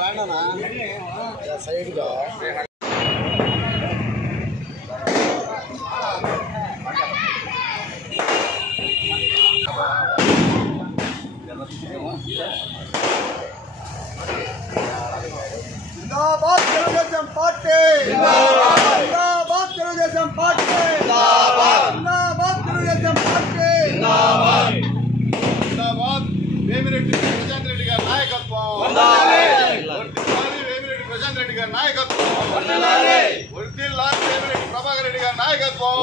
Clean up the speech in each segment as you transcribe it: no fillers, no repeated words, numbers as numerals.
రాండనా సైడ్గా जिंदाबाद తెలుగుదేశం పార్టీ जिंदाबाद తెలుగుదేశం పార్టీ जिंदाबाद తెలుగుదేశం పార్టీ जिंदाबाद వేమిరెడ్డి ప్రశాంత్ రెడ్డి గారి నాయకత్వం వందనాలి వేమిరెడ్డి ప్రశాంత్ రెడ్డి గారి నాయకత్వం వందనాలి వర్ధిల్లాలి వేమిరెడ్డి ప్రభాకర్ రెడ్డి గారి నాయకత్వం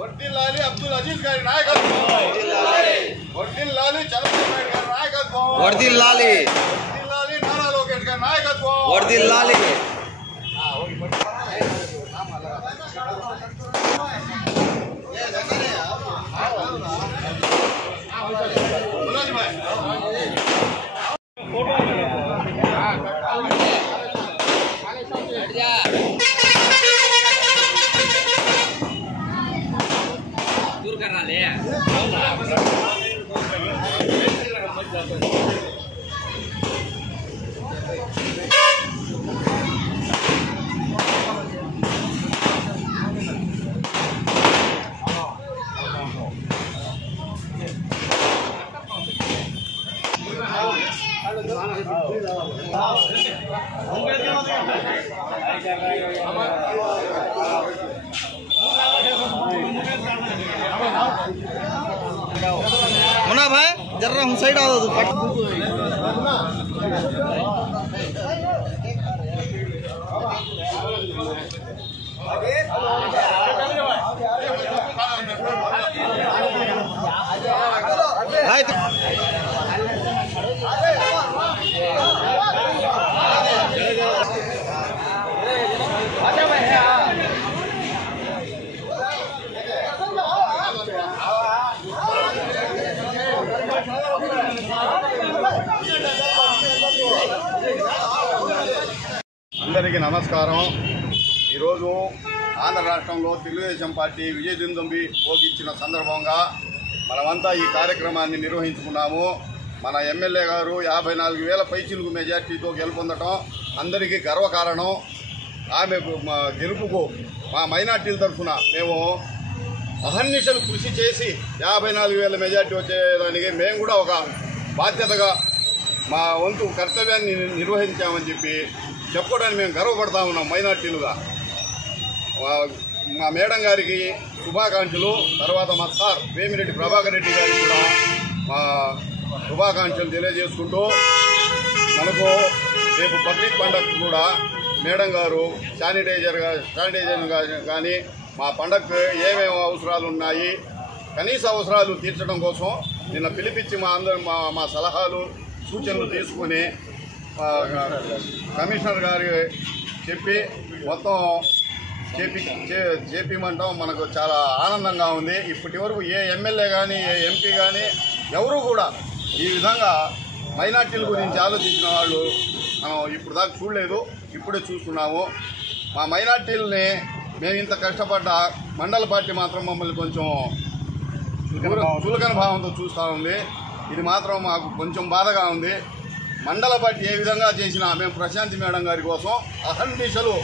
వర్ధిల్లాలి అబ్దుల్ అజీజ్ గారి నాయకత్వం వర్ధిల్లాలి చంద్రబాబు నాయుడు గారి నాయకత్వం వర్ధిల్లాలి నారా లోకేష్ గారి నాయకత్వం వర్ధిల్లాలి दूर करना ले मुन्ना भाई जरा हम साइड आओ तो అందరికీ నమస్కారం। ఈరోజు ఆంధ్ర రాష్ట్రంలో తెలుగుదేశం పార్టీ విజయదుందుబి మోగించిన సందర్భంగా మనమంతా ఈ కార్యక్రమాన్ని నిర్వహించుకున్నాము। మన ఎమ్మెల్యే గారు 54,000 పైచిలుకు మెజార్టీతో గెలుపొందడం అందరికీ గర్వకారణం। ఆమె గెలుపుకు మా మైనార్టీల తరఫున మేము అహర్నిశలు కృషి చేసి 54,000 మెజార్టీ వచ్చేదానికి మేము కూడా ఒక బాధ్యతగా మా వంతు కర్తవ్యాన్ని నిర్వహించామని చెప్పి చెప్పుకోవడానికి మేము గర్వపడతా ఉన్నాం మైనార్టీలుగా। మా మేడం గారికి శుభాకాంక్షలు, తర్వాత మా సార్ వేమిరెడ్డి ప్రభాకర్ రెడ్డి గారికి కూడా మా శుభాకాంక్షలు తెలియజేసుకుంటూ మనకు రేపు పబ్లిక్ పండగ కూడా మేడం గారు శానిటైజర్ కానీ మా పండగకు ఏమేమి అవసరాలు ఉన్నాయి కనీస అవసరాలు తీర్చడం కోసం నిన్న పిలిపించి మా సలహాలు సూచనలు తీసుకుని కమిషనర్ గారు చెప్పి మొత్తం చేపిమంటాం మనకు చాలా ఆనందంగా ఉంది। ఇప్పటి వరకు ఏ ఎమ్మెల్యే కానీ ఏ ఎంపీ కానీ ఎవరు కూడా ఈ విధంగా మైనార్టీల గురించి ఆలోచించిన వాళ్ళు మనం ఇప్పుడు దాకా చూడలేదు, ఇప్పుడే చూస్తున్నాము। మా మైనార్టీలని మేము ఇంత కష్టపడ్డ మండల పార్టీ మాత్రం మమ్మల్ని కొంచెం చులకన భావంతో చూస్తూ ఉంది। ఇది మాత్రం మాకు కొంచెం బాధగా ఉంది। మండల పార్టీ ఏ విధంగా చేసినా మేము ప్రశాంతి మేడం గారి కోసం అహర్నిశలు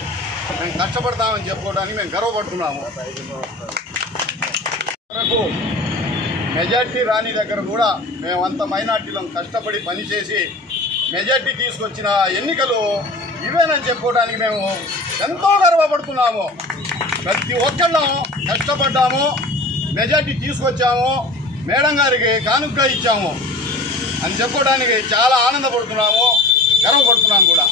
మేము కష్టపడతామని చెప్పుకోవడానికి మేము గర్వపడుతున్నాము। వరకు మెజార్టీ రాని దగ్గర కూడా మేమంతా మైనార్టీలను కష్టపడి పనిచేసి మెజార్టీ తీసుకొచ్చిన ఎన్నికలు ఇవేనని చెప్పుకోవడానికి మేము ఎంతో గర్వపడుతున్నాము। ప్రతి ఒక్కళ్ళం కష్టపడ్డాము, మెజార్టీ తీసుకొచ్చాము, మేడం గారికి కానుకగా ఇచ్చాము అని చెప్పుకోవడానికి చాలా ఆనందపడుతున్నాము, గర్వపడుతున్నాము కూడా।